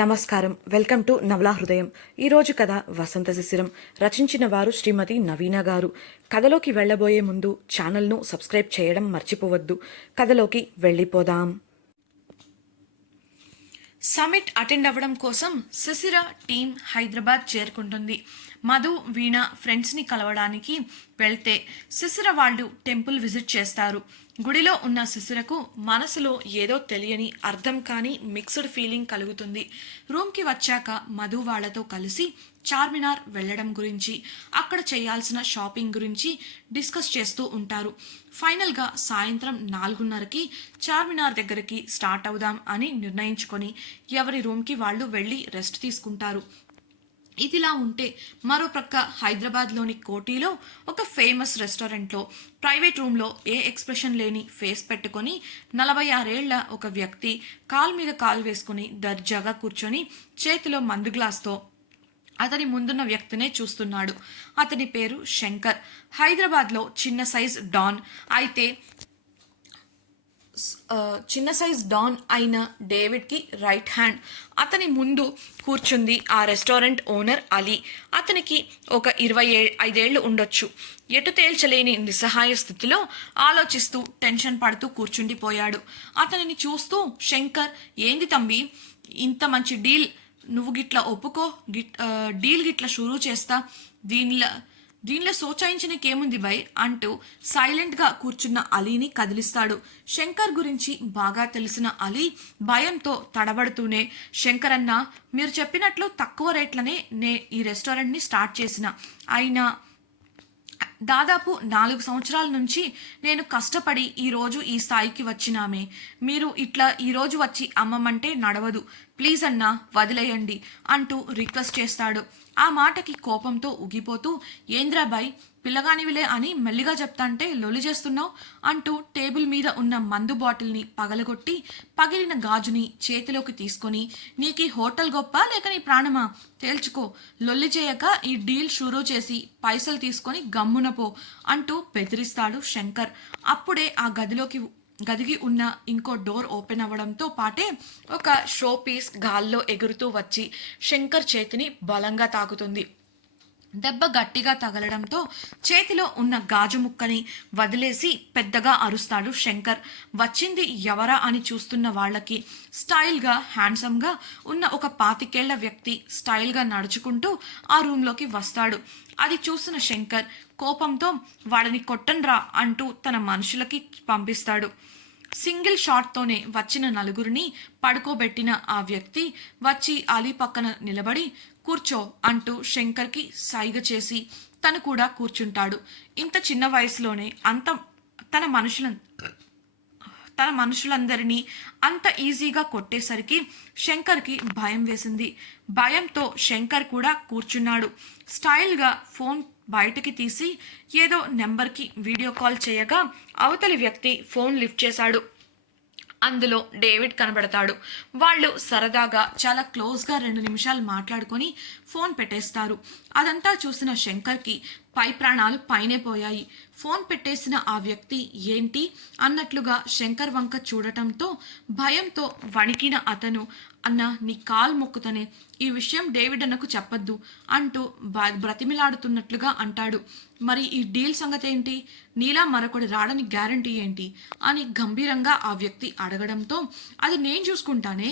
నమస్కారం. Welcome to నవలా హృదయం. ఈరోజు కథ వసంత శిశిరం. రచించిన వారు శ్రీమతి నవీన గారు. కథలోకి వెళ్ళబోయే ముందు ఛానల్ను సబ్స్క్రైబ్ చేయడం మర్చిపోవద్దు. కథలోకి వెళ్ళిపోదాం. సమిట్ అటెండ్ అవ్వడం కోసం శిశిర టీం హైదరాబాద్ చేరుకుంటుంది. మధు, వీణ ఫ్రెండ్స్ని కలవడానికి వెళ్తే శిశిర వాళ్ళు టెంపుల్ విజిట్ చేస్తారు. గుడిలో ఉన్న శిశిరకు మనసులో ఏదో తెలియని అర్థం కాని మిక్స్డ్ ఫీలింగ్ కలుగుతుంది. రూమ్కి వచ్చాక మధు వాళ్లతో కలిసి చార్మినార్ వెళ్ళడం గురించి, అక్కడ చేయాల్సిన షాపింగ్ గురించి డిస్కస్ చేస్తూ ఉంటారు. ఫైనల్గా సాయంత్రం 4:30కి చార్మినార్ దగ్గరికి స్టార్ట్ అవుదాం అని నిర్ణయించుకొని ఎవరి రూమ్కి వాళ్ళు వెళ్ళి రెస్ట్ తీసుకుంటారు. ఇదిలా ఉంటే మరోప్రక్క హైదరాబాద్లోని కోటిలో ఒక ఫేమస్ రెస్టారెంట్లో ప్రైవేట్ రూమ్లో ఏ ఎక్స్ప్రెషన్ లేని ఫేస్ పెట్టుకొని 46 ఏళ్ల ఒక వ్యక్తి కాలు మీద కాలు వేసుకుని దర్జాగా కూర్చొని చేతిలో మందు గ్లాస్తో అతని ముందున్న వ్యక్తినే చూస్తున్నాడు. అతని పేరు శంకర్. హైదరాబాద్లో చిన్న సైజ్ డాన్ అయిన డేవిడ్కి రైట్ హ్యాండ్. అతని ముందు కూర్చుంది ఆ రెస్టారెంట్ ఓనర్ అలీ. అతనికి ఒక 25 ఏళ్ళు ఉండొచ్చు. ఎటు తేల్చలేని నిస్సహాయ స్థితిలో ఆలోచిస్తూ టెన్షన్ పడుతూ కూర్చుండిపోయాడు. అతనిని చూస్తూ శంకర్, ఏంది తంబి ఇంత మంచి డీల్, నువ్వు గిట్లా ఒప్పుకో, డీల్ గిట్లా షురూ చేస్తా, దీనిలో సోచాయించనికేముంది బై అంటూ సైలెంట్గా కూర్చున్న అలీని కదిలిస్తాడు. శంకర్ గురించి బాగా తెలిసిన అలీ భయంతో తడబడుతూనే, శంకర్ అన్న, మీరు చెప్పినట్లు తక్కువ రేట్లనే ఈ రెస్టారెంట్ని స్టార్ట్ చేసిన, అయినా దాదాపు 4 సంవత్సరాల నుంచి నేను కష్టపడి ఈరోజు ఈ స్థాయికి వచ్చినామే. మీరు ఇట్లా ఈరోజు వచ్చి అమ్మమంటే నడవదు, ప్లీజ్ అన్నా వదిలేయండి అంటూ రిక్వెస్ట్ చేస్తాడు. ఆ మాటకి కోపంతో ఉగిపోతూ, ఏంద్రాబాయ్ పిల్లగానివిలే అని మెల్లిగా చెప్తాంటే లొలి చేస్తున్నావు అంటూ టేబుల్ మీద ఉన్న మందు బాటిల్ని పగలగొట్టి పగిలిన గాజుని చేతిలోకి తీసుకొని, నీకీ హోటల్ గొప్ప లేక నీ ప్రాణమా, తేల్చుకో, లొల్లి చేయక ఈ డీల్ షురూ చేసి పైసలు తీసుకొని గమ్మున పో అంటూ బెదిరిస్తాడు శంకర్. అప్పుడే ఆ గదికి ఉన్న ఇంకో డోర్ ఓపెన్ అవ్వడంతో పాటే ఒక షో పీస్ గాల్లో ఎగురుతూ వచ్చి శంకర్ చేతిని బలంగా తాకుతుంది. దెబ్బ గట్టిగా తగలడంతో చేతిలో ఉన్న గాజు ముక్కని వదిలేసి పెద్దగా అరుస్తాడు శంకర్. వచ్చింది ఎవరా అని చూస్తున్న వాళ్ళకి స్టైల్గా హ్యాండ్సమ్గా ఉన్న ఒక 25 ఏళ్ల వ్యక్తి స్టైల్గా నడుచుకుంటూ ఆ రూమ్లోకి వస్తాడు. అది చూసిన శంకర్ కోపంతో, వాడిని కొట్టండ్రా అంటూ తన మనుషులకి పంపిస్తాడు. సింగిల్ షాట్తోనే వచ్చిన 4గురిని పడుకోబెట్టిన ఆ వ్యక్తి వచ్చి అలీ పక్కన నిలబడి, కూర్చో అంటూ శంకర్కి సైగ చేసి తను కూడా కూర్చుంటాడు. ఇంత చిన్న వయసులోనే తన మనుషులందరినీ అంత ఈజీగా కొట్టేసరికి శంకర్కి భయం వేసింది. భయంతో శంకర్ కూడా కూర్చున్నాడు. స్టైల్గా ఫోన్ బయటకి తీసి ఏదో నెంబర్కి వీడియో కాల్ చేయగా అవతలి వ్యక్తి ఫోన్ లిఫ్ట్ చేశాడు. అందులో డేవిడ్ కనబడతాడు. వాళ్ళు సరదాగా చాలా క్లోజ్గా 2 నిమిషాలు మాట్లాడుకొని ఫోన్ పెట్టేస్తారు. అదంతా చూసిన శంకర్కి పై ప్రాణాలు పైనే పోయాయి. ఫోన్ పెట్టేసిన ఆ వ్యక్తి ఏంటి అన్నట్లుగా శంకర్ వంక చూడటంతో భయంతో వణికిన అతను, అన్న నీ కాలు మొక్కుతనే ఈ విషయం డేవిడ్ అన్నకు చెప్పొద్దు అంటూ బ్రతిమిలాడుతున్నట్లుగా అంటాడు. మరి ఈ డీల్ సంగతి ఏంటి, నీలా మరొకటి రాడని గ్యారంటీ ఏంటి అని గంభీరంగా ఆ వ్యక్తి అడగడంతో, అది నేను చూసుకుంటానే,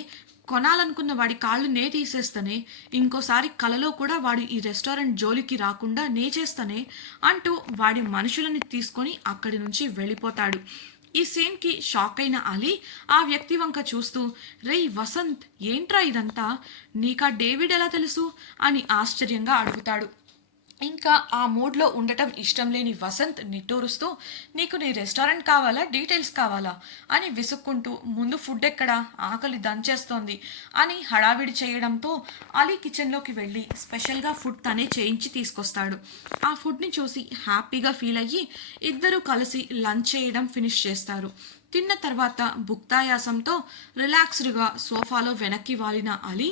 కొనాలనుకున్న వాడి కాళ్ళు నే తీసేస్తానే, ఇంకోసారి కలలో కూడా వాడు ఈ రెస్టారెంట్ జోలికి రాకుండా నే చేస్తానే అంటూ వాడి మనుషులని తీసుకొని అక్కడి నుంచి వెళ్ళిపోతాడు. ఈ సీన్కి షాక్ అయిన అలీ ఆ వ్యక్తి వంక చూస్తూ, రేయ్ వసంత్, ఏంట్రా ఇదంతా, నీకా డేవిడ్ ఎలా తెలుసు అని ఆశ్చర్యంగా అడుగుతాడు. ఇంకా ఆ మూడ్లో ఉండటం ఇష్టం లేని వసంత్ నిట్టూరుస్తూ, నీకు నీ రెస్టారెంట్ కావాలా, డీటెయిల్స్ కావాలా అని విసుక్కుంటూ, ముందు ఫుడ్ ఎక్కడా, ఆకలి దంచేస్తోంది అని హడావిడి చేయడంతో అలీ కిచెన్లోకి వెళ్ళి స్పెషల్గా ఫుడ్ తనే చేయించి తీసుకొస్తాడు. ఆ ఫుడ్ని చూసి హ్యాపీగా ఫీల్ అయ్యి ఇద్దరూ కలిసి లంచ్ చేయడం ఫినిష్ చేస్తారు. తిన్న తర్వాత భుక్తాయాసంతో రిలాక్స్డ్గా సోఫాలో వెనక్కి వాలిన అలీ,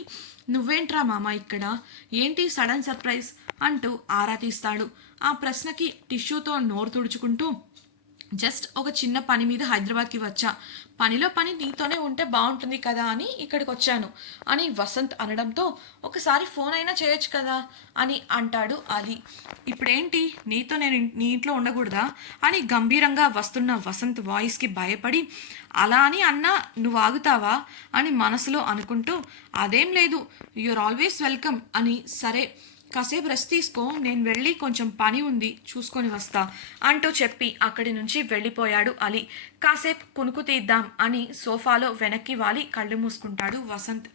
నువ్వేంట్రా మామ ఇక్కడ, ఏంటి సడన్ సర్ప్రైజ్ అంటూ ఆరా తీస్తాడు. ఆ ప్రశ్నకి టిష్యూతో నోరు తుడుచుకుంటూ, జస్ట్ ఒక చిన్న పని మీద హైదరాబాద్కి వచ్చా, పనిలో పని నీతోనే ఉంటే బాగుంటుంది కదా అని ఇక్కడికి వచ్చాను అని వసంత్ అనడంతో ఒకసారి ఫోన్ అయినా చేయొచ్చు కదా అని అంటాడు అలీ. ఇప్పుడేంటి నీతో నేను నీ ఇంట్లో ఉండకూడదా అని గంభీరంగా వస్తున్న వసంత్ వాయిస్కి భయపడి అలా అని అన్నా నువ్వు ఆగుతావా అని మనసులో అనుకుంటూ అదేం లేదు, యూఆర్ ఆల్వేస్ వెల్కమ్ అని, సరే కాసేపు రెస్ట్ తీసుకో, నేను వెళ్ళి కొంచెం పని ఉంది చూసుకొని వస్తా అంటూ చెప్పి అక్కడి నుంచి వెళ్ళిపోయాడు అలీ. కాసేపు కునుకు తీద్దాం అని సోఫాలో వెనక్కి వాలి కళ్ళు మూసుకుంటాడు వసంత్.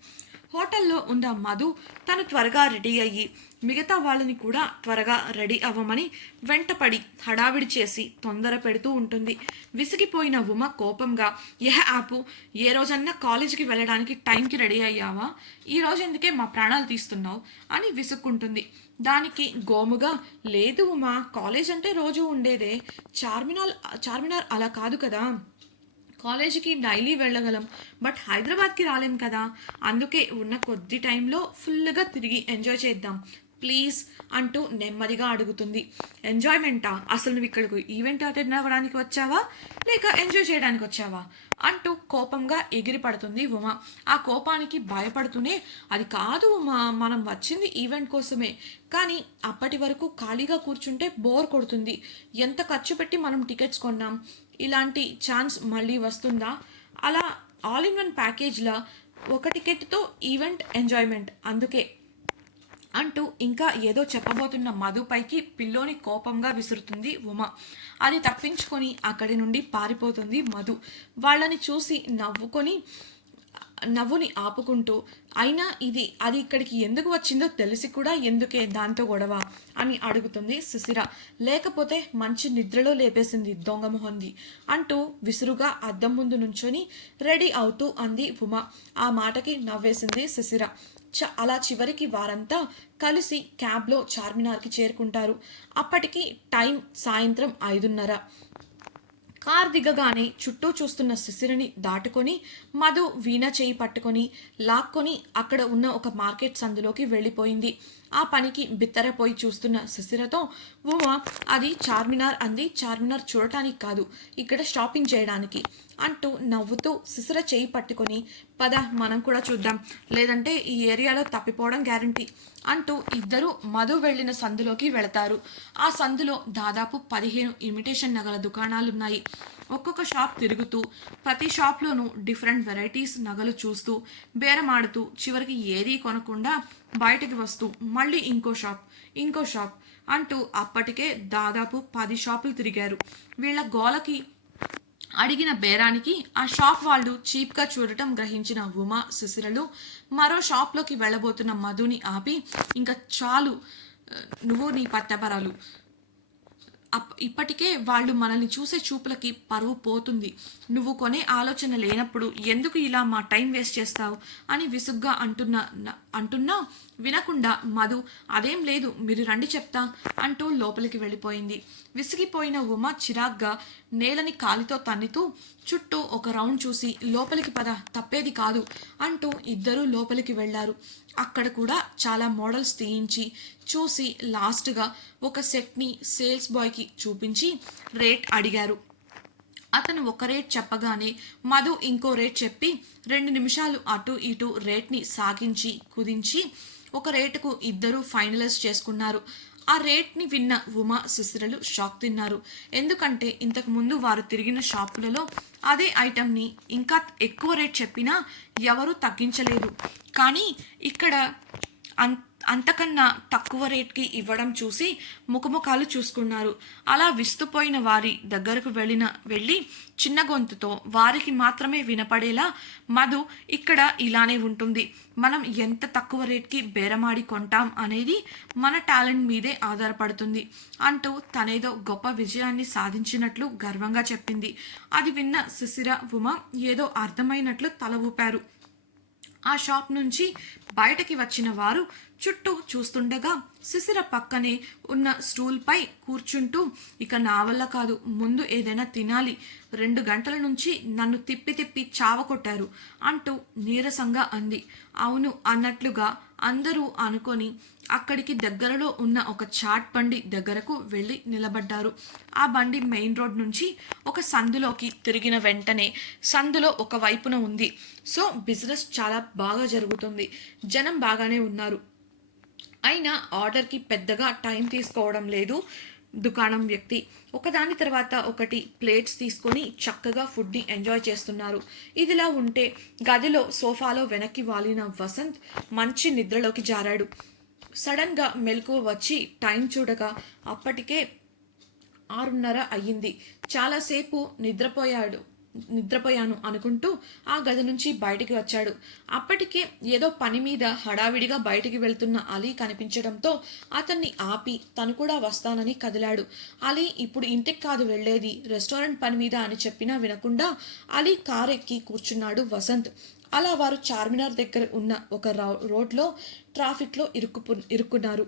హోటల్లో ఉన్న మధు తను త్వరగా రెడీ అయ్యి మిగతా వాళ్ళని కూడా త్వరగా రెడీ అవ్వమని వెంటపడి హడావిడి చేసి తొందర పెడుతూ ఉంటుంది. విసిగిపోయిన ఉమ కోపంగా ఆపు, ఏ రోజన్నా కాలేజీకి వెళ్ళడానికి టైంకి రెడీ అయ్యావా, ఈ రోజు ఎందుకే మా ప్రాణాలు తీస్తున్నావు అని విసుక్కుంటుంది. దానికి గోముగా లేదు ఉమా, కాలేజ్ అంటే రోజు ఉండేదే, చార్మినార్ అలా కాదు కదా, కాలేజీకి డైలీ వెళ్ళగలం బట్ హైదరాబాద్కి రాలేం కదా, అందుకే ఉన్న కొద్ది టైంలో ఫుల్గా తిరిగి ఎంజాయ్ చేద్దాం ప్లీజ్ అంటూ నెమ్మదిగా అడుగుతుంది. ఎంజాయ్మెంటా, అసలు నువ్వు ఇక్కడికి ఈవెంట్ అటెండ్ అవ్వడానికి వచ్చావా లేక ఎంజాయ్ చేయడానికి వచ్చావా అంటూ కోపంగా ఎగిరి పడుతుంది ఉమ. ఆ కోపానికి భయపడుతూనే అది కాదు ఉమా, మనం వచ్చింది ఈవెంట్ కోసమే, కానీ అప్పటి వరకు ఖాళీగా కూర్చుంటే బోర్ కొడుతుంది, ఎంత ఖర్చు పెట్టి మనం టికెట్స్ కొన్నాం, ఇలాంటి ఛాన్స్ మళ్ళీ వస్తుందా, అలా ఆల్ ఇన్ వన్ ప్యాకేజ్లా ఒక టికెట్తో ఈవెంట్ ఎంజాయ్మెంట్ అందుకే అంటూ ఇంకా ఏదో చెప్పబోతున్న మధుపైకి పిల్లోని కోపంగా విసురుతుంది ఉమ. అది తప్పించుకొని అక్కడి నుండి పారిపోతుంది మధు. వాళ్ళని చూసి నవ్వుని ఆపుకుంటూ అయినా అది ఇక్కడికి ఎందుకు వచ్చిందో తెలిసి కూడా ఎందుకే దాంతో గొడవ అని అడుగుతుంది శిశిర. లేకపోతే మంచి నిద్రలో లేపేసింది దొంగ మొహంది అంటూ విసురుగా అద్దం ముందు నుంచొని రెడీ అవుతూ అంది ఉమ. ఆ మాటకి నవ్వేసింది శిశిర. అలా చివరికి వారంతా కలిసి క్యాబ్లో చార్మినార్కి చేరుకుంటారు. అప్పటికి టైం సాయంత్రం 5:30. కార్ దిగగానే చుట్టూ చూస్తున్న శిశిరని దాటుకొని మధు వీణ చేయి పట్టుకొని లాక్కొని అక్కడ ఉన్న ఒక మార్కెట్ సందులోకి వెళ్ళిపోయింది. ఆ పనికి బిత్తరపోయి చూస్తున్న శిశిరతో ఉమ అది చార్మినార్ అంది. చార్మినార్ చూడటానికి కాదు, ఇక్కడ షాపింగ్ చేయడానికి అంటూ నవ్వుతూ శిశిర చేయి పట్టుకొని పద మనం కూడా చూద్దాం, లేదంటే ఈ ఏరియాలో తప్పిపోవడం గ్యారంటీ అంటూ ఇద్దరు మధు వెళ్ళిన సందులోకి వెళతారు. ఆ సందులో దాదాపు 15 ఇమిటేషన్ నగల దుకాణాలున్నాయి. ఒక్కొక్క షాప్ తిరుగుతూ ప్రతి షాప్లోనూ డిఫరెంట్ వెరైటీస్ నగలు చూస్తూ బేరమాడుతూ చివరికి ఏదీ కొనకుండా బయటికి వస్తూ మళ్ళీ ఇంకో షాప్ అంటూ అప్పటికే దాదాపు 10 షాపులు తిరిగారు. వీళ్ళ గోలకి అడిగిన బేరానికి ఆ షాప్ వాళ్ళు చీప్గా చూడటం గ్రహించిన ఉమ శిశిరలు మరో షాప్లోకి వెళ్ళబోతున్న మధుని ఆపి ఇంకా చాలు నువ్వు నీ పట్టపరాలు, ఇప్పటికే వాళ్ళు మనల్ని చూసే చూపులకి పరువు పోతుంది, నువ్వు కొనే ఆలోచన లేనప్పుడు ఎందుకు ఇలా మా టైం వేస్ట్ చేస్తావు అని విసుగ్గా అంటున్నా వినకుండా మధు అదేం లేదు మీరు రండి చెప్తా అంటూ లోపలికి వెళ్ళిపోయింది. విసిగిపోయిన ఉమ చిరాగ్గా నేలని కాలితో తన్నుతూ చుట్టూ ఒక రౌండ్ చూసి లోపలికి పద తప్పేది కాదు అంటూ ఇద్దరూ లోపలికి వెళ్ళారు. అక్కడ కూడా చాలా మోడల్స్ తీయించి చూసి లాస్ట్గా ఒక సెట్ని సేల్స్ బాయ్కి చూపించి రేట్ అడిగారు. అతను ఒక రేట్ చెప్పగానే మధు ఇంకో రేట్ చెప్పి 2 నిమిషాలు అటు ఇటు రేట్ని సాగించి కుదించి ఒక రేటుకు ఇద్దరు ఫైనలైజ్ చేసుకున్నారు. ఆ రేట్ని విన్న ఉమ శిశిరలు షాక్ తిన్నారు. ఎందుకంటే ఇంతకు ముందు వారు తిరిగిన షాపులలో అదే ఐటమ్ని ఇంకా ఎక్కువ రేట్ చెప్పినా ఎవరూ తగ్గించలేదు, కానీ ఇక్కడ అంతకన్నా తక్కువ రేట్కి ఇవ్వడం చూసి ముఖముఖాలు చూసుకున్నారు. అలా విస్తుపోయిన వారి దగ్గరకు వెళ్ళి చిన్న గొంతుతో వారికి మాత్రమే వినపడేలా మధు ఇక్కడ ఇలానే ఉంటుంది, మనం ఎంత తక్కువ రేట్కి బేరమాడి కొంటాం అనేది మన టాలెంట్ మీదే ఆధారపడుతుంది అంటూ తనేదో గొప్ప విజయాన్ని సాధించినట్లు గర్వంగా చెప్పింది. అది విన్న శిశిర ఉమ ఏదో అర్థమైనట్లు తల ఊపారు. ఆ షాప్ నుంచి బయటకి వచ్చిన వారు చుట్టూ చూస్తుండగా శిశిర పక్కనే ఉన్న స్టూల్పై కూర్చుంటూ, ఇక నా వల్ల కాదు, ముందు ఏదైనా తినాలి, 2 గంటల నుంచి నన్ను తిప్పి తిప్పి చావకొట్టారు అంటూ నీరసంగా అంది. అవును అన్నట్లుగా అందరూ అనుకొని అక్కడికి దగ్గరలో ఉన్న ఒక చాట్ బండి దగ్గరకు వెళ్ళి నిలబడ్డారు. ఆ బండి మెయిన్ రోడ్ నుంచి ఒక సందులోకి తిరిగిన వెంటనే సందులో ఒక వైపున ఉంది. సో బిజినెస్ చాలా బాగా జరుగుతుంది, జనం బాగానే ఉన్నారు. అయినా ఆర్డర్కి పెద్దగా టైం తీసుకోవడం లేదు. దుకాణం వ్యక్తి ఒకదాని తర్వాత ఒకటి ప్లేట్స్ తీసుకొని చక్కగా ఫుడ్ని ఎంజాయ్ చేస్తున్నారు. ఇదిలా ఉంటే గదిలో సోఫాలో వెనక్కి వాలిన వసంత్ మంచి నిద్రలోకి జారాడు. సడన్గా మెలకువ వచ్చి టైం చూడగా అప్పటికే 6:30 అయ్యింది. చాలాసేపు నిద్రపోయాను అనుకుంటూ ఆ గది నుంచి బయటికి వచ్చాడు. అప్పటికే ఏదో పని మీద హడావిడిగా బయటికి వెళ్తున్న అలీ కనిపించడంతో అతన్ని ఆపి తను కూడా వస్తానని కదిలాడు. అలీ ఇప్పుడు ఇంటికి కాదు వెళ్ళేది, రెస్టారెంట్ పని మీద అని చెప్పినా వినకుండా అలీ కార్ ఎక్కి కూర్చున్నాడు వసంత్. అలా వారు చార్మినార్ దగ్గర ఉన్న ఒక రోడ్లో ట్రాఫిక్లో ఇరుక్కున్నారు.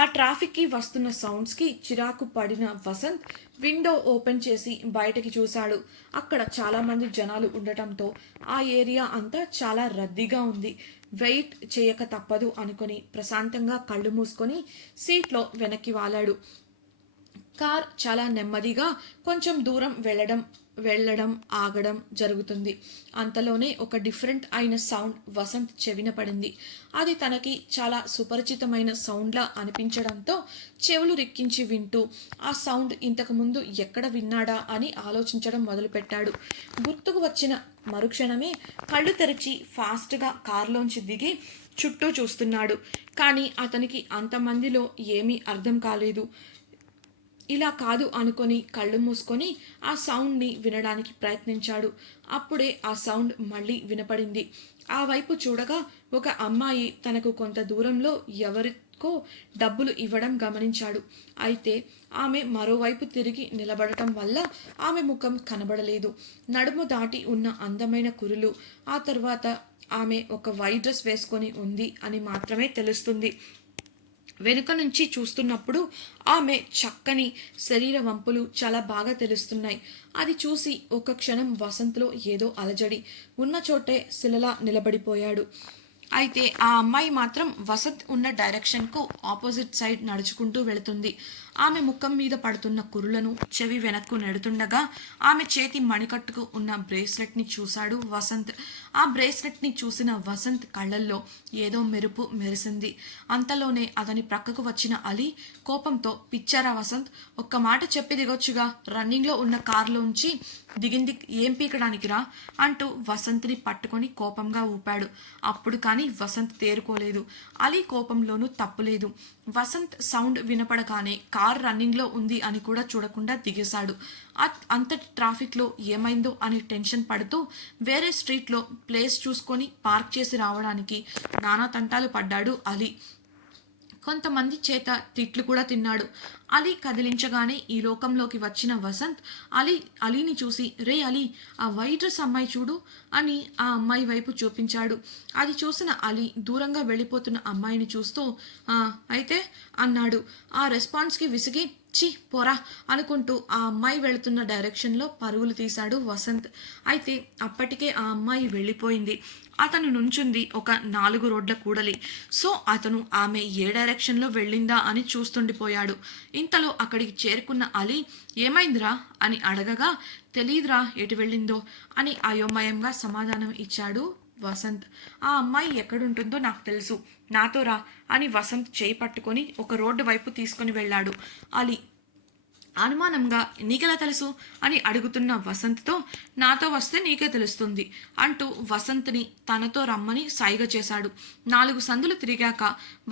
ఆ ట్రాఫిక్కి వస్తున్న సౌండ్స్కి చిరాకు పడిన వసంత్ విండో ఓపెన్ చేసి బయటకి చూశాడు. అక్కడ చాలామంది జనాలు ఉండటంతో ఆ ఏరియా అంతా చాలా రద్దీగా ఉంది. వెయిట్ చేయక తప్పదు అనుకొని ప్రశాంతంగా కళ్ళు మూసుకొని సీట్లో వెనక్కి వాలాడు. కార్ చాలా నెమ్మదిగా కొంచెం దూరం వెళ్ళడం ఆగడం జరుగుతుంది. అంతలోనే ఒక డిఫరెంట్ అయిన సౌండ్ వసంత్ చెవిన పడింది. అది తనకి చాలా సుపరిచితమైన సౌండ్లా అనిపించడంతో చెవులు రిక్కించి వింటూ ఆ సౌండ్ ఇంతకుముందు ఎక్కడ విన్నాడా అని ఆలోచించడం మొదలుపెట్టాడు. గుర్తుకు వచ్చిన మరుక్షణమే కళ్ళు తెరిచి ఫాస్ట్గా కారులోంచి దిగి చుట్టూ చూస్తున్నాడు. కానీ అతనికి అంతమందిలో ఏమీ అర్థం కాలేదు. ఇలా కాదు అనుకొని కళ్ళు మూసుకొని ఆ సౌండ్ని వినడానికి ప్రయత్నించాడు. అప్పుడే ఆ సౌండ్ మళ్ళీ వినపడింది. ఆ వైపు చూడగా ఒక అమ్మాయి తనకు కొంత దూరంలో ఎవరికో డబ్బులు ఇవ్వడం గమనించాడు. అయితే ఆమె మరోవైపు తిరిగి నిలబడటం వల్ల ఆమె ముఖం కనబడలేదు. నడుము దాటి ఉన్న అందమైన కురులు, ఆ తర్వాత ఆమె ఒక వైట్ డ్రెస్ వేసుకొని ఉంది అని మాత్రమే తెలుస్తుంది. వెనుక నుంచి చూస్తున్నప్పుడు ఆమె చక్కని శరీర వంపులు చాలా బాగా తెలుస్తున్నాయి. అది చూసి ఒక క్షణం వసంత్లో ఏదో అలజడి, ఉన్న చోటే శిలలా నిలబడిపోయాడు. అయితే ఆ అమ్మాయి మాత్రం వసంత్ ఉన్న డైరెక్షన్కు ఆపోజిట్ సైడ్ నడుచుకుంటూ వెళుతుంది. ఆమె ముఖం మీద పడుతున్న కురులను చెవి వెనక్కు నెడుతుండగా ఆమె చేతి మణికట్టుకు ఉన్న బ్రేస్లెట్ని చూశాడు వసంత్. ఆ బ్రేస్లెట్ని చూసిన వసంత్ కళ్ళల్లో ఏదో మెరుపు మెరిసింది. అంతలోనే అతని ప్రక్కకు వచ్చిన అలీ కోపంతో, పిచ్చారా వసంత్, ఒక్క మాట చెప్పి దిగొచ్చుగా, రన్నింగ్లో ఉన్న కారులోంచి దిగింది ఏం పీకడానికి రా అంటూ వసంత్ని పట్టుకొని కోపంగా ఊపాడు. అప్పుడు కానీ వసంత్ తేరుకోలేదు. అలీ కోపంలోనూ తప్పులేదు. వసంత్ సౌండ్ వినపడగానే కార్ రన్నింగ్లో ఉంది అని కూడా చూడకుండా దిగేశాడు. అంతటి ట్రాఫిక్లో ఏమైందో అని టెన్షన్ పడుతూ వేరే స్ట్రీట్లో ప్లేస్ చూసుకొని పార్క్ చేసి రావడానికి నానా తంటాలు పడ్డాడు అలీ. కొంతమంది చేత తిట్లు కూడా తిన్నాడు. అలీ కదిలించగానే ఈ లోకంలోకి వచ్చిన వసంత్ అలీని చూసి, రే అలీ, ఆ వైట్ డ్రెస్ అమ్మాయి చూడు అని ఆ అమ్మాయి వైపు చూపించాడు. అది చూసిన అలీ దూరంగా వెళ్ళిపోతున్న అమ్మాయిని చూస్తూ అయితే అన్నాడు. ఆ రెస్పాన్స్కి విసిగి చి పోరా అనుకుంటూ ఆ అమ్మాయి వెళుతున్న డైరెక్షన్లో పరుగులు తీశాడు వసంత్. అయితే అప్పటికే ఆ అమ్మాయి వెళ్ళిపోయింది. అతను నుంచుంది ఒక 4 రోడ్ల కూడలి. సో అతను ఆమె ఏ డైరెక్షన్లో వెళ్ళిందా అని చూస్తుండిపోయాడు. ఇంతలో అక్కడికి చేరుకున్న అలీ, ఏమైందిరా అని అడగగా, తెలీదురా ఎటు వెళ్ళిందో అని అయోమయంగా సమాధానం ఇచ్చాడు వసంత్. ఆ అమ్మాయి ఎక్కడుంటుందో నాకు తెలుసు, నాతో రా అని వసంత్ చేయి పట్టుకొని ఒక రోడ్డు వైపు తీసుకుని వెళ్ళాడు. అలీ అనుమానంగా, నీకెలా తెలుసు అని అడుగుతున్న వసంత్తో, నాతో వస్తే నీకే తెలుస్తుంది అంటూ వసంత్ని తనతో రమ్మని సైగ చేశాడు. 4 సందులు తిరిగాక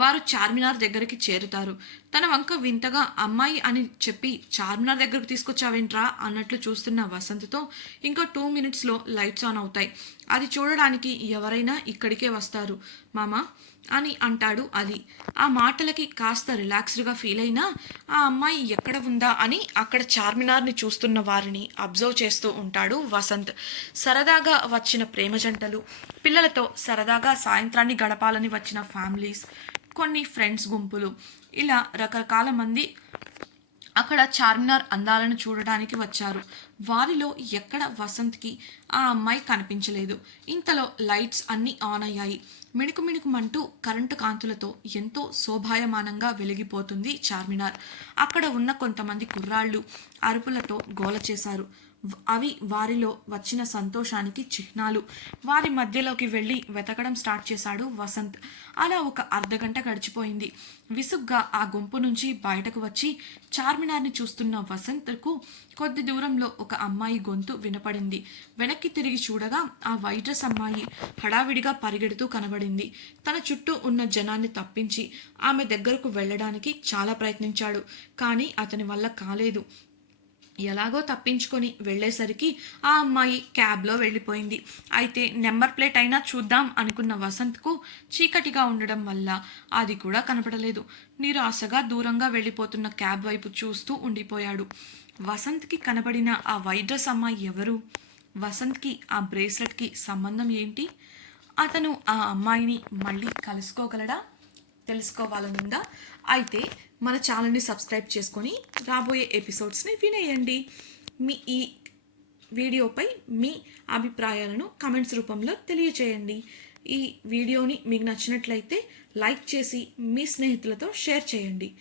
వారు చార్మినార్ దగ్గరికి చేరుతారు. తన వంక వింతగా అమ్మాయి అని చెప్పి చార్మినార్ దగ్గరకు తీసుకొచ్చావేంట్రా అన్నట్లు చూస్తున్న వసంత్తో, ఇంకో 2 మినిట్స్లో లైట్స్ ఆన్ అవుతాయి, అది చూడడానికి ఎవరైనా ఇక్కడికే వస్తారు మామా అని అంటాడు అలీ. ఆ మాటలకి కాస్త రిలాక్స్డ్గా ఫీల్ అయినా ఆ అమ్మాయి ఎక్కడ ఉందా అని అక్కడ చార్మినార్ని చూస్తున్న వారిని అబ్జర్వ్ చేస్తూ ఉంటాడు వసంత్. సరదాగా వచ్చిన ప్రేమ జంటలు, పిల్లలతో సరదాగా సాయంత్రాన్ని గడపాలని వచ్చిన ఫ్యామిలీస్, కొన్ని ఫ్రెండ్స్ గుంపులు, ఇలా రకరకాల మంది అక్కడ చార్మినార్ అందాలను చూడడానికి వచ్చారు. వారిలో ఎక్కడ వసంత్కి ఆ అమ్మాయి కనిపించలేదు. ఇంతలో లైట్స్ అన్నీ ఆన్ అయ్యాయి. మిణుకు మిణుకుమంటూ కరెంటు కాంతులతో ఎంతో శోభాయమానంగా వెలిగిపోతుంది చార్మినార్. అక్కడ ఉన్న కొంతమంది కుర్రాళ్ళు అరుపులతో గోల చేశారు. అవి వారిలో వచ్చిన సంతోషానికి చిహ్నాలు. వారి మధ్యలోకి వెళ్ళి వెతకడం స్టార్ట్ చేశాడు వసంత్. అలా ఒక అర్ధగంట గడిచిపోయింది. విసుగ్గా ఆ గుంపు నుంచి బయటకు వచ్చి చార్మినార్ని చూస్తున్న వసంత్కు కొద్ది దూరంలో ఒక అమ్మాయి గొంతు వినపడింది. వెనక్కి తిరిగి చూడగా ఆ వైట్ డ్రెస్ అమ్మాయి హడావిడిగా పరిగెడుతూ కనబడింది. తన చుట్టూ ఉన్న జనాన్ని తప్పించి ఆమె దగ్గరకు వెళ్ళడానికి చాలా ప్రయత్నించాడు. కానీ అతని వల్ల కాలేదు. ఎలాగో తప్పించుకొని వెళ్ళేసరికి ఆ అమ్మాయి క్యాబ్లో వెళ్ళిపోయింది. అయితే నెంబర్ ప్లేట్ అయినా చూద్దాం అనుకున్న వసంత్కు చీకటిగా ఉండడం వల్ల అది కూడా కనపడలేదు. నిరాశగా దూరంగా వెళ్ళిపోతున్న క్యాబ్ వైపు చూస్తూ ఉండిపోయాడు. వసంత్కి కనబడిన ఆ వైట్ డ్రెస్ అమ్మాయి ఎవరు? వసంత్కి ఆ బ్రేస్లెట్కి సంబంధం ఏంటి? అతను ఆ అమ్మాయిని మళ్ళీ కలుసుకోగలడా? తెలుసుకోవాలనుందా? అయితే మన ఛానల్ని సబ్స్క్రైబ్ చేసుకొని రాబోయే ఎపిసోడ్స్ని వినేయండి. మీ ఈ వీడియోపై మీ అభిప్రాయాలను కమెంట్స్ రూపంలో తెలియచేయండి. ఈ వీడియోని మీకు నచ్చినట్లయితే లైక్ చేసి మీ స్నేహితులతో షేర్ చేయండి.